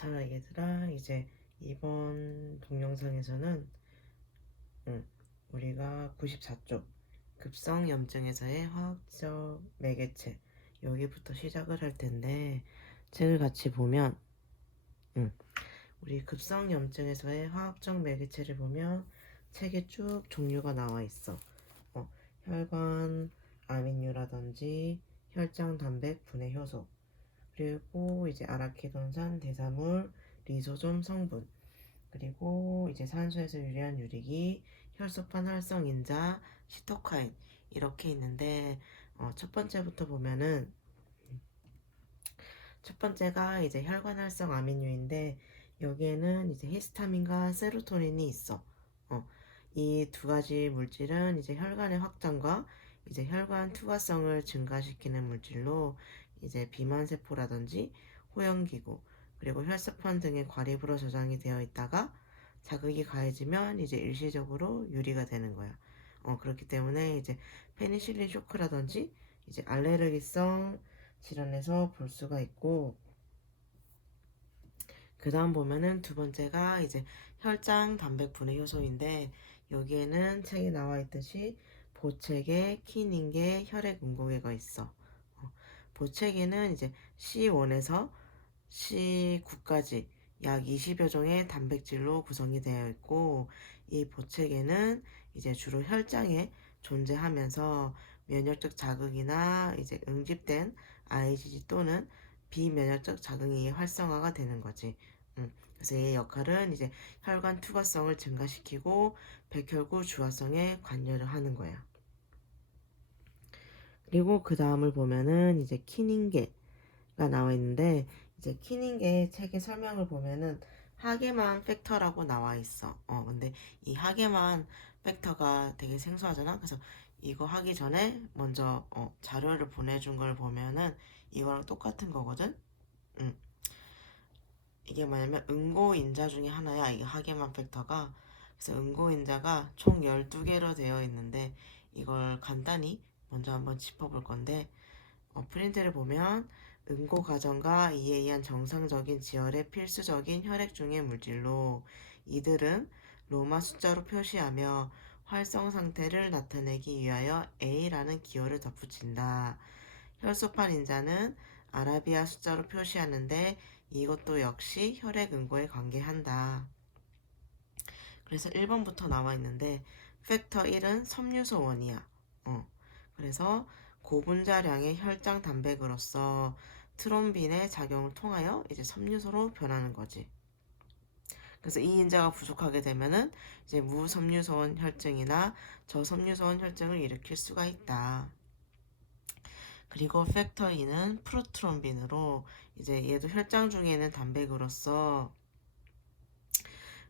자, 얘들아, 이제 이번 동영상에서는 우리가 94쪽 급성염증에서의 화학적 매개체 여기부터 시작을 할 텐데, 책을 같이 보면 우리 급성염증에서의 화학적 매개체를 보면 책에 쭉 종류가 나와 있어. 혈관 아민류라든지 혈장 단백 분해 효소, 그리고 이제 아라키돈산 대사물 리소솜 성분, 그리고 이제 산소에서 유래한 유리기, 혈소판 활성인자, 시토카인, 이렇게 있는데, 첫 번째부터 보면은 첫 번째가 이제 혈관 활성 아민류인데, 여기에는 이제 히스타민과 세로토닌이 있어. 이 두 가지 물질은 이제 혈관의 확장과 이제 혈관 투과성을 증가시키는 물질로 이제 비만세포라든지 호영기구, 그리고 혈소판 등의 과립으로 저장이 되어 있다가 자극이 가해지면 이제 일시적으로 유리가 되는 거야. 그렇기 때문에 이제 페니실린 쇼크라든지 이제 알레르기성 질환에서 볼 수가 있고, 그 다음 보면은 두 번째가 이제 혈장 단백 분해 효소인데, 여기에는 책에 나와 있듯이 보채개, 키닌계, 혈액 응고개가 있어. 보채개는 이제 C1에서 C9까지 약 20여 종의 단백질로 구성이 되어 있고, 이 보채개는 이제 주로 혈장에 존재하면서 면역적 자극이나 이제 응집된 IgG 또는 비면역적 자극이 활성화가 되는 거지. 그래서 얘의 역할은 이제 혈관 투과성을 증가시키고 백혈구 주화성에 관여를 하는 거야. 그리고 그 다음을 보면은 이제 키닌계가 나와 있는데, 이제 키닌계 책의 설명을 보면은 하게만 팩터라고 나와 있어. 근데 이 하게만 팩터가 되게 생소하잖아. 그래서 이거 하기 전에 먼저 자료를 보내준 걸 보면은 이거랑 똑같은 거거든. 음. 이게 뭐냐면 응고인자 중에 하나야. 이게 하게만 팩터가. 그래서 응고인자가 총 12개로 되어 있는데, 이걸 간단히 먼저 한번 짚어볼 건데, 프린트를 보면 응고 과정과 이에 의한 정상적인 지혈의 필수적인 혈액 중의 물질로, 이들은 로마 숫자로 표시하며 활성 상태를 나타내기 위하여 A라는 기호를 덧붙인다. 혈소판 인자는 아라비아 숫자로 표시하는데, 이것도 역시 혈액 응고에 관계한다. 그래서 1번부터 나와 있는데, 팩터 1은 섬유소 원이야. 그래서 고분자량의 혈장 단백으로서 트롬빈의 작용을 통하여 이제 섬유소로 변하는 거지. 그래서 이 인자가 부족하게 되면은 이제 무섬유소원 혈증이나 저섬유소원 혈증을 일으킬 수가 있다. 그리고 팩터 E는 프로트롬빈으로, 이제 얘도 혈장 중에 있는 단백으로서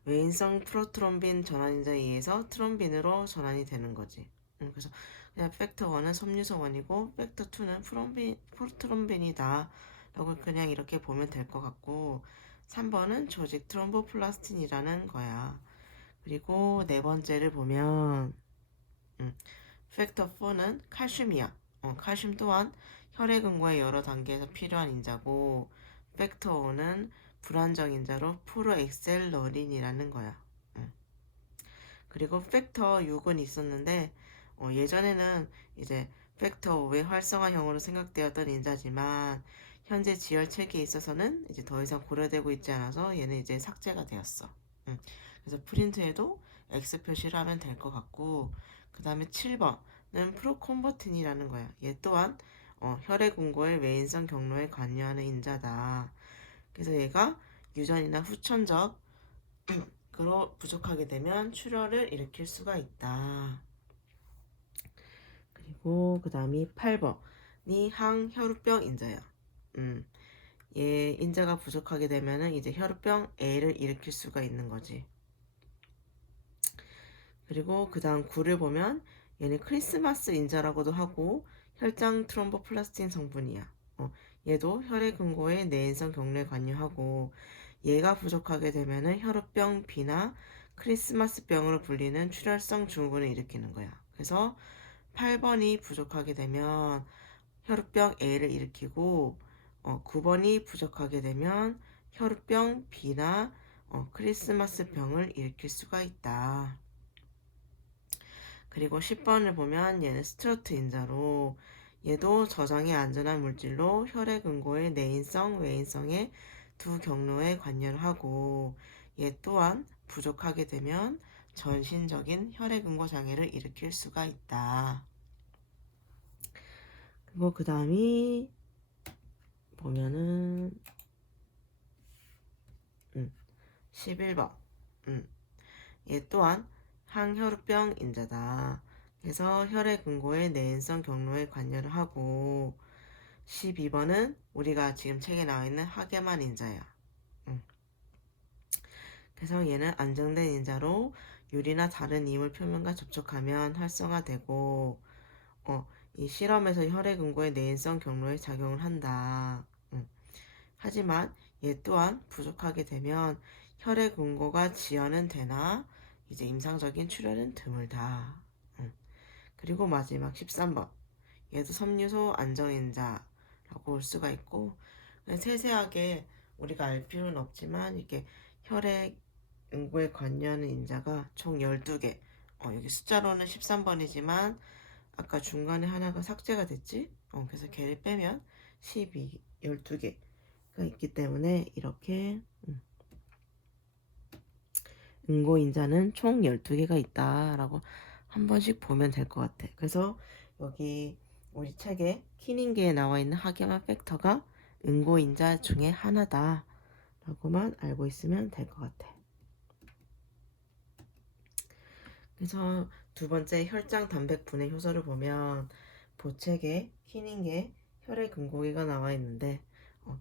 외인성 프로트롬빈 전환인자에 의해서 트롬빈으로 전환이 되는 거지. 그래서 그냥 팩터 1은 섬유소 원이고 팩터 2는 프로트롬빈이다 라고 그냥 이렇게 보면 될 것 같고, 3번은 조직 트롬보플라스틴이라는 거야. 그리고 네 번째를 보면 팩터 4는 칼슘이야. 칼슘 또한 혈액 응고의 여러 단계에서 필요한 인자고, 팩터 5는 불안정 인자로 프로엑셀러린이라는 거야. 그리고 팩터 6은 있었는데, 예전에는 이제 팩터 5의 활성화형으로 생각되었던 인자지만 현재 지열 체계에 있어서는 이제 더 이상 고려되고 있지 않아서 얘는 이제 삭제가 되었어. 그래서 프린트에도 X 표시를 하면 될 것 같고, 그 다음에 7번은 프로콘버틴이라는 거야. 얘 또한 혈액 공고의 외인성 경로에 관여하는 인자다. 그래서 얘가 유전이나 후천적 그로 부족하게 되면 출혈을 일으킬 수가 있다. 그리고 그 다음이 8번이 항혈우병 인자야. 얘 인자가 부족하게 되면은 이제 혈우병 A를 일으킬 수가 있는 거지. 그리고 그 다음 9를 보면 얘는 크리스마스 인자라고도 하고 혈장 트롬보플라스틴 성분이야. 얘도 혈액 응고의 내인성 경로에 관여하고, 얘가 부족하게 되면은 혈우병 B나 크리스마스병으로 불리는 출혈성 증후군을 일으키는 거야. 그래서 8번이 부족하게 되면 혈우병 A를 일으키고, 9번이 부족하게 되면 혈우병, 비나 크리스마스병을 일으킬 수가 있다. 그리고 10번을 보면 얘는 스트로트 인자로 얘도 저장이 안전한 물질로 혈액 응고의 내인성, 외인성의 두 경로에 관여를 하고 얘 또한 부족하게 되면 전신적인 혈액 응고 장애를 일으킬 수가 있다. 그리고 그 다음이 보면은 11번 얘 또한 항혈우병 인자다. 그래서 혈액 응고의 내인성 경로에 관여를 하고 12번은 우리가 지금 책에 나와 있는 하게만 인자야. 그래서 얘는 안정된 인자로 유리나 다른 이물 표면과 접촉하면 활성화되고 이 실험에서 혈액 응고의 내인성 경로에 작용을 한다. 하지만 얘 또한 부족하게 되면 혈액 응고가 지연은 되나 이제 임상적인 출혈은 드물다. 그리고 마지막 13번 얘도 섬유소 안정인자라고 볼 수가 있고 세세하게 우리가 알 필요는 없지만 이렇게 혈액 응고에 관여하는 인자가 총 12개 여기 숫자로는 13번이지만 아까 중간에 하나가 삭제가 됐지? 그래서 걔를 빼면 12개가 있기 때문에 이렇게 응고인자는 총 12개가 있다라고 한 번씩 보면 될 것 같아. 그래서 여기 우리 책에 키닝계에 나와 있는 하게만 팩터가 응고인자 중에 하나다 라고만 알고 있으면 될 것 같아. 그래서 두 번째 혈장 단백 분해 효소를 보면 보책에 키닝계 혈액 응고기가 나와 있는데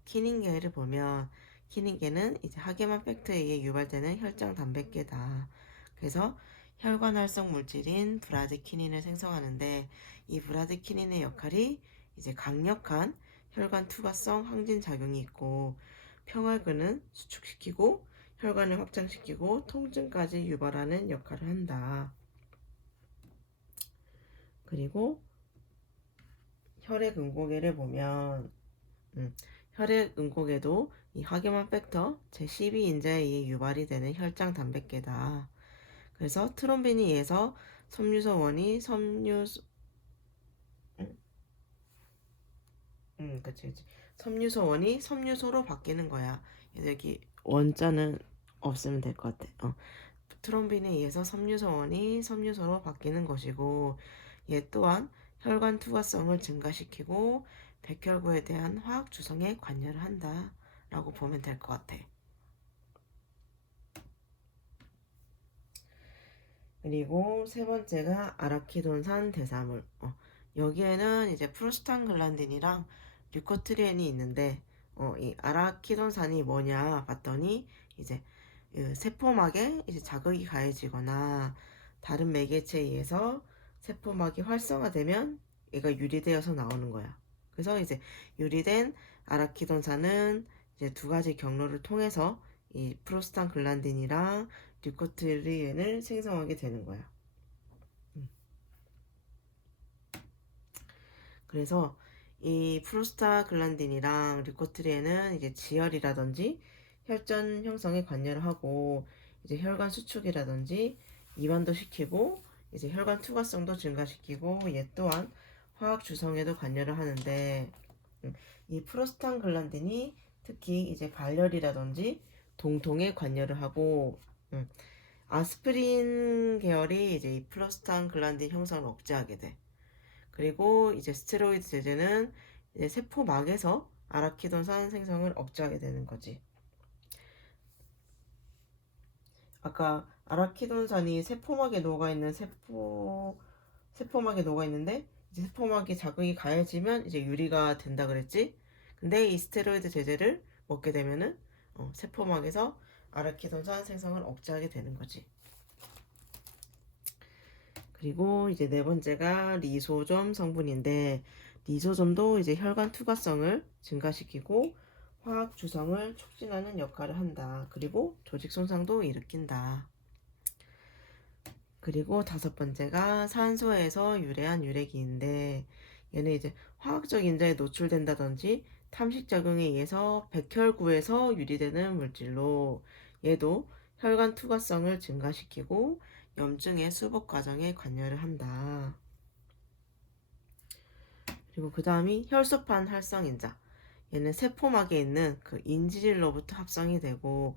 키닝계를 보면 키닝계는 이제 하게만 팩터에 의해 유발되는 혈장 단백계다. 그래서 혈관 활성 물질인 브라드키닌을 생성하는데 이 브라드키닌의 역할이 이제 강력한 혈관 투과성 항진 작용이 있고 평활근은 수축시키고 혈관을 확장시키고 통증까지 유발하는 역할을 한다. 그리고 혈액 응고계를 보면 혈액 응고계도 이 하게만 팩터 제12인자에 의해 유발이 되는 혈장 단백계다. 그래서 트롬빈에 의해서 섬유소원이 그치. 섬유소원이 섬유소로 바뀌는 거야. 여기 원자는 없으면 될 것 같아. 트롬빈에 의해서 섬유소원이 섬유소로 바뀌는 것이고 얘 또한 혈관 투과성을 증가시키고 백혈구에 대한 화학 주성에 관여를 한다 라고 보면 될 것 같아. 그리고 세 번째가 아라키돈산 대사물. 여기에는 이제 프로스탄글란딘이랑 류코트리엔이 있는데 이 아라키돈산이 뭐냐 봤더니 이제 세포막에 이제 자극이 가해지거나 다른 매개체에 의해서 세포막이 활성화되면 얘가 유리되어서 나오는 거야. 그래서 이제 유리된 아라키돈산은 이제 두 가지 경로를 통해서 이 프로스탄글란딘이랑 류코트리엔을 생성하게 되는 거야. 그래서 이 프로스타글란딘이랑 류코트리엔은 이제 지혈이라든지 혈전 형성에 관여를 하고 이제 혈관 수축이라든지 이완도 시키고 이제 혈관 투과성도 증가시키고 얘 또한 화학 주성에도 관여를 하는데 이 프로스탄글란딘이 특히 이제 발열이라든지 동통에 관여를 하고 아스피린 계열이 이제 이 프로스탄글란딘 형성을 억제하게 돼. 그리고 이제 스테로이드 제제는 이제 세포막에서 아라키돈산 생성을 억제하게 되는 거지. 아까 아라키돈산이 세포막에 녹아 있는 세포막에 녹아 있는데 이제 세포막이 자극이 가해지면 이제 유리가 된다 그랬지. 근데 이 스테로이드 제제를 먹게 되면은 세포막에서 아라키돈산 생성을 억제하게 되는 거지. 그리고 이제 네 번째가 리소점 성분인데 리소점도 이제 혈관 투과성을 증가시키고 화학 주성을 촉진하는 역할을 한다. 그리고 조직 손상도 일으킨다. 그리고 다섯 번째가 산소에서 유래한 유래기인데 얘는 이제 화학적 인자에 노출된다든지 탐식작용에 의해서 백혈구에서 유리되는 물질로 얘도 혈관 투과성을 증가시키고 염증의 수복 과정에 관여를 한다. 그리고 그 다음이 혈소판 활성인자. 얘는 세포막에 있는 그 인지질로부터 합성이 되고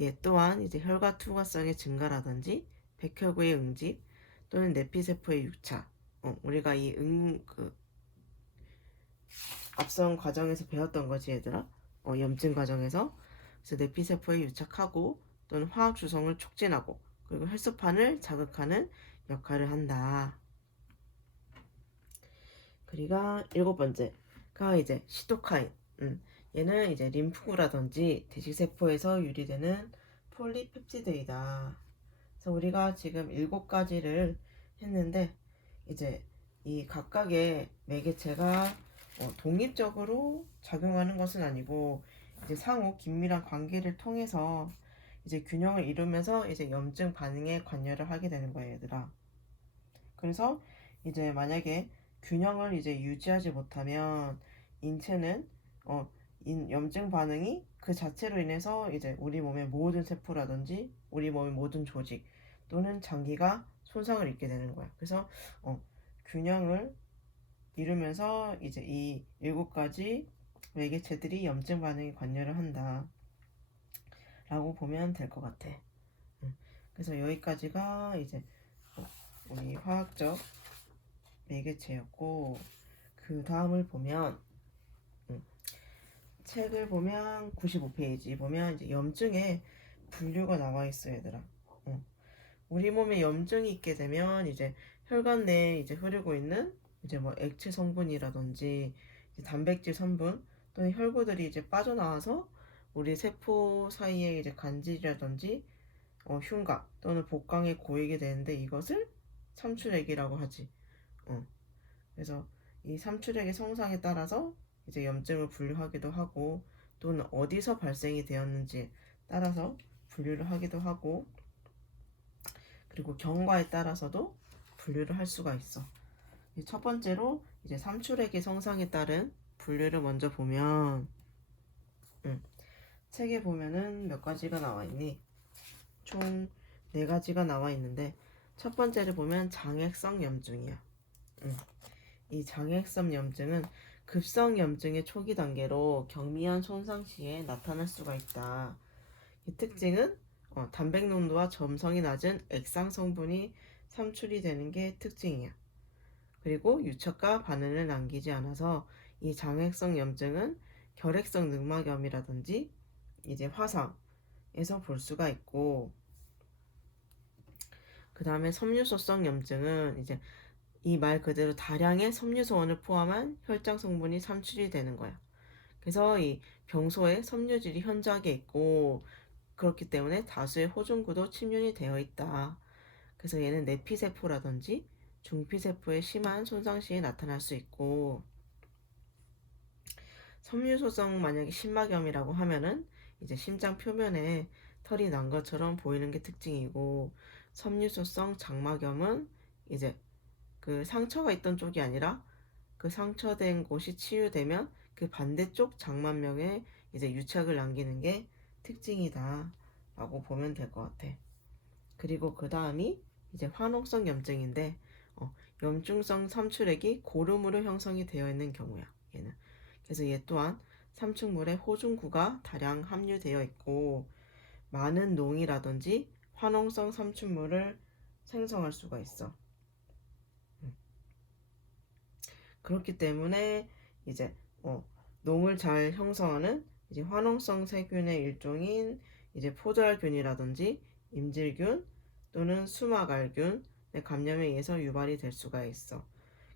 얘 또한 이제 혈관 투과성의 증가라든지 백혈구의 응집 또는 내피세포의 유착. 우리가 그 앞선 과정에서 배웠던 거지 얘들아. 염증 과정에서. 그래서 내피세포에 유착하고 또는 화학 주성을 촉진하고 그리고 혈소판을 자극하는 역할을 한다. 그리고 7번째가 이제 시토카인. 얘는 이제 림프구라든지 대식세포에서 유리되는 폴리펩티드이다. 그래서 우리가 지금 7가지를 했는데 이제 이 각각의 매개체가 독립적으로 작용하는 것은 아니고 이제 상호 긴밀한 관계를 통해서 이제 균형을 이루면서 이제 염증 반응에 관여를 하게 되는 거예요, 얘들아. 그래서 이제 만약에 균형을 이제 유지하지 못하면 인체는 염증 반응이 그 자체로 인해서 이제 우리 몸의 모든 세포라든지 우리 몸의 모든 조직 또는 장기가 손상을 입게 되는 거야. 그래서 균형을 이루면서 이제 이 7가지 매개체들이 염증 반응에 관여를 한다 라고 보면 될 것 같아. 그래서 여기까지가 이제 우리 화학적 매개체였고, 그 다음을 보면 책을 보면 95페이지 보면 이제 염증의 분류가 나와 있어 얘들아. 우리 몸에 염증이 있게 되면 이제 혈관 내에 이제 흐르고 있는 이제 뭐 액체 성분이라든지 이제 단백질 성분 또는 혈구들이 이제 빠져나와서 우리 세포 사이에 이제 간질이라든지 흉곽 또는 복강에 고이게 되는데 이것을 삼출액이라고 하지. 그래서 이 삼출액의 성상에 따라서 이제 염증을 분류하기도 하고 또는 어디서 발생이 되었는지 따라서 분류를 하기도 하고 그리고 경과에 따라서도 분류를 할 수가 있어. 첫 번째로 이제 삼출액의 성상에 따른 분류를 먼저 보면 책에 보면은 몇 가지가 나와 있니? 총 4가지가 나와 있는데 첫 번째를 보면 장액성 염증이야. 이 장액성 염증은 급성 염증의 초기 단계로 경미한 손상 시에 나타날 수가 있다. 이 특징은 단백 농도와 점성이 낮은 액상 성분이 삼출이 되는 게 특징이야. 그리고 유착과 반응을 남기지 않아서 이 장액성 염증은 결핵성 늑막염이라든지 이제 화상에서 볼 수가 있고, 그 다음에 섬유소성 염증은 이제 이 말 그대로 다량의 섬유소원을 포함한 혈장 성분이 삼출이 되는 거야. 그래서 이 병소에 섬유질이 현저하게 있고 그렇기 때문에 다수의 호중구도 침륜이 되어 있다. 그래서 얘는 내피세포라든지 중피세포의 심한 손상 시에 나타날 수 있고, 섬유소성 만약에 심막염이라고 하면은 이제 심장 표면에 털이 난 것처럼 보이는 게 특징이고, 섬유소성 장막염은 이제 그 상처가 있던 쪽이 아니라 그 상처된 곳이 치유되면 그 반대쪽 장막면에 이제 유착을 남기는 게 특징이다 라고 보면 될 것 같아. 그리고 그 다음이 이제 화농성 염증인데 염증성 삼출액이 고름으로 형성이 되어 있는 경우야 얘는. 그래서 얘 또한 삼축물에 호중구가 다량 함유되어 있고 많은 농이라든지 화농성 삼축물을 생성할 수가 있어. 그렇기 때문에 이제 농을 잘 형성하는 이제 화농성 세균의 일종인 이제 포도알균이라든지 임질균 또는 수막알균의 감염에 의해서 유발이 될 수가 있어.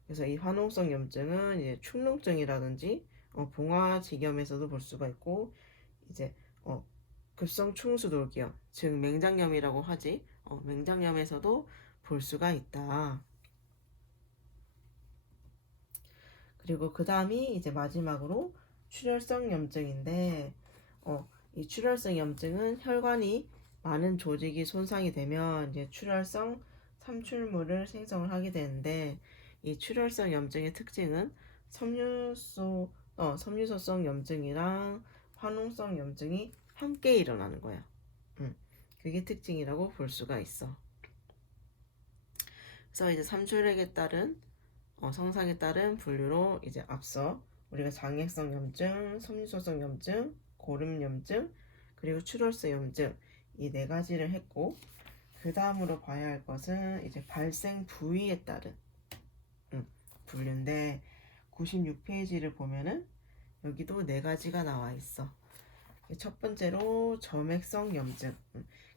그래서 이 화농성 염증은 이제 축농증이라든지 봉화지겸에서도 볼 수가 있고 이제 급성 충수돌기염 즉 맹장염이라고 하지. 맹장염에서도 볼 수가 있다. 그리고 그 다음이 이제 마지막으로 출혈성 염증인데 이 출혈성 염증은 혈관이 많은 조직이 손상이 되면 이제 출혈성 삼출물을 생성을 하게 되는데 이 출혈성 염증의 특징은 섬유소 섬유소성 염증이랑 화농성 염증이 함께 일어나는 거야. 그게 특징이라고 볼 수가 있어. 그래서 이제 삼출액에 따른 성상에 따른 분류로 이제 앞서 우리가 장액성 염증, 섬유소성 염증, 고름 염증, 그리고 출혈성 염증 이 네 가지를 했고, 그 다음으로 봐야 할 것은 이제 발생 부위에 따른 분류인데 96페이지를 보면은 여기도 네 가지가 나와 있어. 첫 번째로 점액성 염증,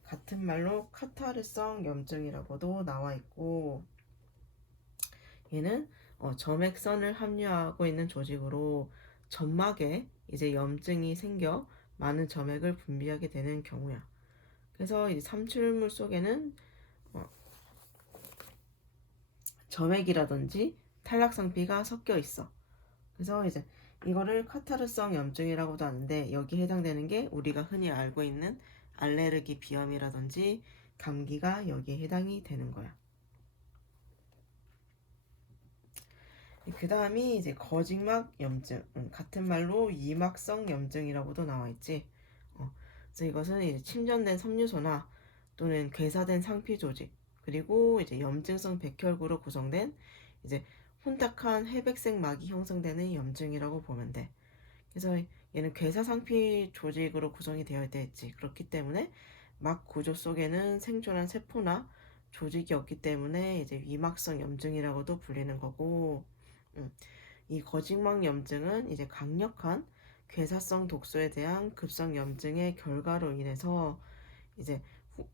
같은 말로 카타르성 염증이라고도 나와 있고, 얘는 점액선을 함유하고 있는 조직으로 점막에 이제 염증이 생겨 많은 점액을 분비하게 되는 경우야. 그래서 이 삼출물 속에는 점액이라든지 탈락상피가 섞여 있어. 그래서 이제 이거를 카타르성 염증이라고도 하는데, 여기에 해당되는 게 우리가 흔히 알고 있는 알레르기 비염이라든지 감기가 여기에 해당이 되는 거야. 그 다음이 이제 거직막 염증, 같은 말로 이막성 염증이라고도 나와 있지. 그래서 이것은 이제 침전된 섬유소나 또는 괴사된 상피 조직, 그리고 이제 염증성 백혈구로 구성된 이제 혼탁한 회백색 막이 형성되는 염증이라고 보면 돼. 그래서 얘는 괴사상피 조직으로 구성이 되어 있지. 그렇기 때문에 막 구조 속에는 생존한 세포나 조직이 없기 때문에 이제 위막성 염증이라고도 불리는 거고, 이 거직막 염증은 이제 강력한 괴사성 독소에 대한 급성 염증의 결과로 인해서 이제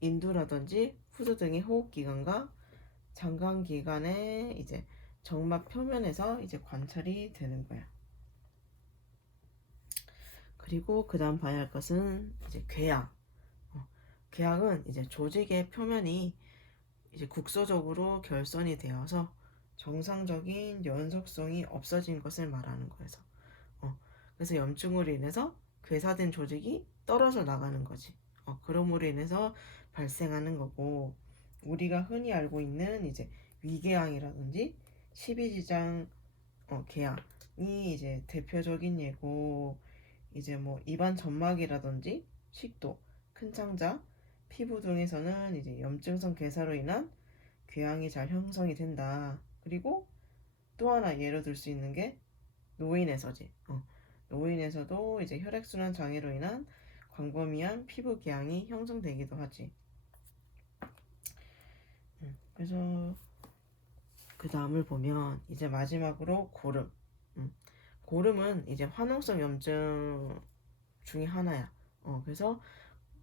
인두라든지 후두 등의 호흡기관과 장관기관의 이제 정막 표면에서 이제 관찰이 되는 거야. 그리고 그 다음 봐야 할 것은 이제 궤양. 궤양은 이제 조직의 표면이 이제 국소적으로 결손이 되어서 정상적인 연속성이 없어진 것을 말하는 거여서. 그래서 염증으로 인해서 괴사된 조직이 떨어져 나가는 거지. 그럼으로 인해서 발생하는 거고, 우리가 흔히 알고 있는 이제 위궤양이라든지 십이지장 궤양이 이제 대표적인 예고, 이제 뭐 입안 점막이라든지 식도, 큰 창자, 피부 등에서는 이제 염증성 괴사로 인한 궤양이 잘 형성이 된다. 그리고 또 하나 예로 들 수 있는 게 노인에서지. 노인에서도 이제 혈액순환 장애로 인한 광범위한 피부 궤양이 형성되기도 하지. 그래서 그 다음을 보면 이제 마지막으로 고름. 고름은 이제 화농성 염증 중에 하나야. 그래서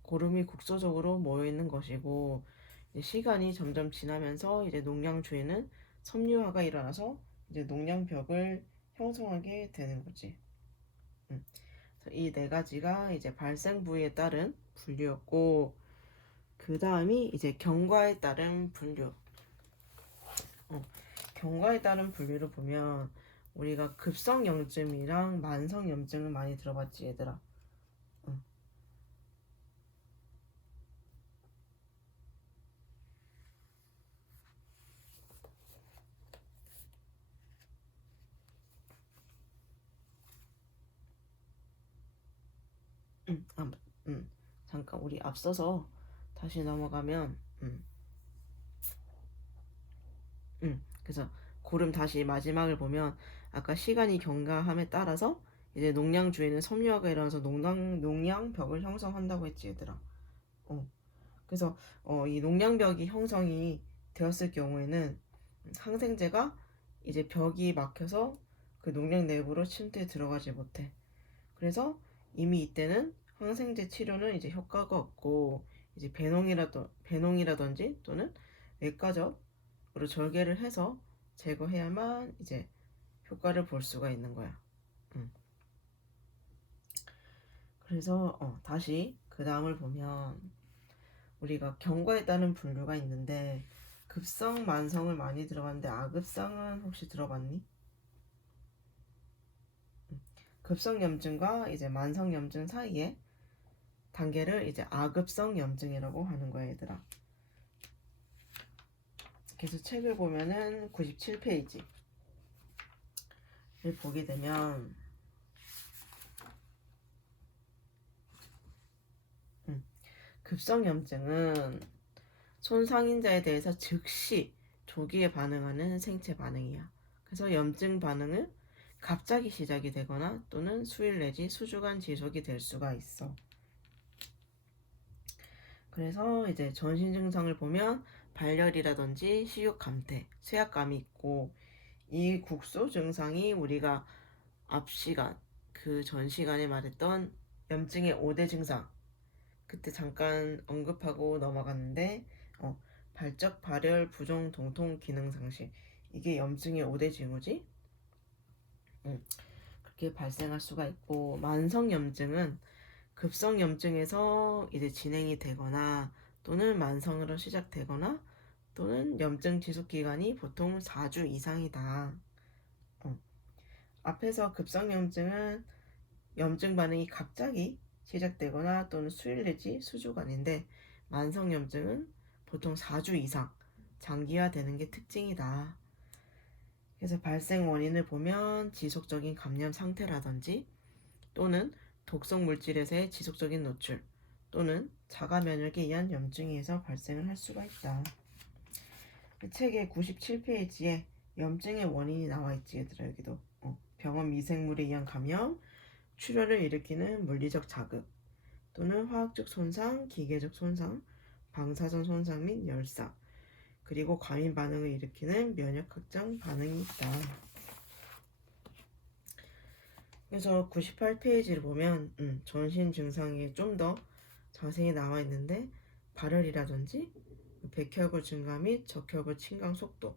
고름이 국소적으로 모여 있는 것이고, 이제 시간이 점점 지나면서 이제 농양 주에는 섬유화가 일어나서 이제 농양벽을 형성하게 되는 거지. 이 네 가지가 이제 발생 부위에 따른 분류였고, 그 다음이 이제 경과에 따른 분류. 경과에 따른 분류를 보면 우리가 급성염증이랑 만성염증을 많이 들어봤지, 얘들아. 아, 잠깐 우리 앞서서 다시 넘어가면, 그래서 고름 다시 마지막을 보면 아까 시간이 경과함에 따라서 이제 농양 주에는 섬유화가 일어나서 농양벽을 형성한다고 했지, 얘들아. 그래서 이 농양벽이 형성이 되었을 경우에는 항생제가 이제 벽이 막혀서 그 농양 내부로 침투해 들어가지 못해. 그래서 이미 이때는 항생제 치료는 이제 효과가 없고, 이제 배농이라든지 또는 외과적으로 절개를 해서 제거해야만 이제 효과를 볼 수가 있는 거야. 그래서 다시 그 다음을 보면 우리가 경과에 따른 분류가 있는데, 급성, 만성을 많이 들어봤는데 아급성은 혹시 들어봤니? 급성 염증과 이제 만성 염증 사이에 단계를 이제 아급성 염증이라고 하는 거야, 얘들아. 그래서 책을 보면은 97페이지를 보게 되면 급성염증은 손상인자에 대해서 즉시 조기에 반응하는 생체 반응이야. 그래서 염증 반응은 갑자기 시작이 되거나 또는 수일 내지 수주간 지속이 될 수가 있어. 그래서 이제 전신 증상을 보면 발열이라든지 식욕 감퇴, 쇠약감이 있고, 이 국소 증상이 우리가 앞 시간, 그 전 시간에 말했던 염증의 5대 증상, 그때 잠깐 언급하고 넘어갔는데, 발적, 발열, 부종, 동통, 기능 상실, 이게 염증의 5대 징후지. 그렇게 발생할 수가 있고, 만성 염증은 급성 염증에서 이제 진행이 되거나 또는 만성으로 시작되거나 또는 염증 지속 기간이 보통 4주 이상이다. 앞에서 급성 염증은 염증 반응이 갑자기 시작되거나 또는 수일 내지 수주간인데, 만성 염증은 보통 4주 이상 장기화되는 게 특징이다. 그래서 발생 원인을 보면 지속적인 감염 상태라든지 또는 독성 물질에서의 지속적인 노출 또는 자가 면역에 의한 염증에 의해서 발생을 할 수가 있다. 책의 97페이지에 염증의 원인이 나와 있지, 얘들아. 여기도 병원 미생물에 의한 감염, 출혈을 일으키는 물리적 자극 또는 화학적 손상, 기계적 손상, 방사선 손상 및 열사, 그리고 과민 반응을 일으키는 면역 확장 반응이 있다. 그래서 98페이지를 보면 전신 증상이 좀 더 자세히 나와 있는데, 발열이라든지 백혈구 증가 및 적혈구 침강 속도,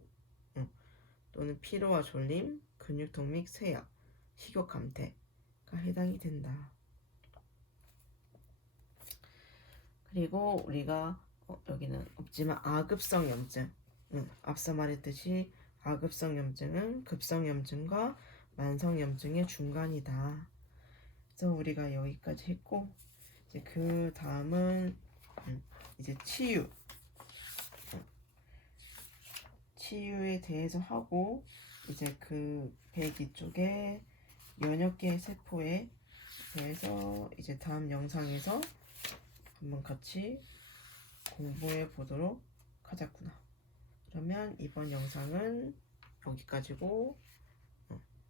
또는 피로와 졸림, 근육통 및 쇠약, 식욕 감퇴가 해당이 된다. 그리고 우리가 여기는 없지만 아급성 염증, 앞서 말했듯이 아급성 염증은 급성 염증과 만성 염증의 중간이다. 그래서 우리가 여기까지 했고, 이제 그 다음은 이제 치유에 대해서 하고, 이제 그 배기 쪽에 면역계 세포에 대해서 이제 다음 영상에서 한번 같이 공부해 보도록 하자꾸나. 그러면 이번 영상은 여기까지고,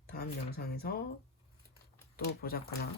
다음 영상에서 또 보자꾸나.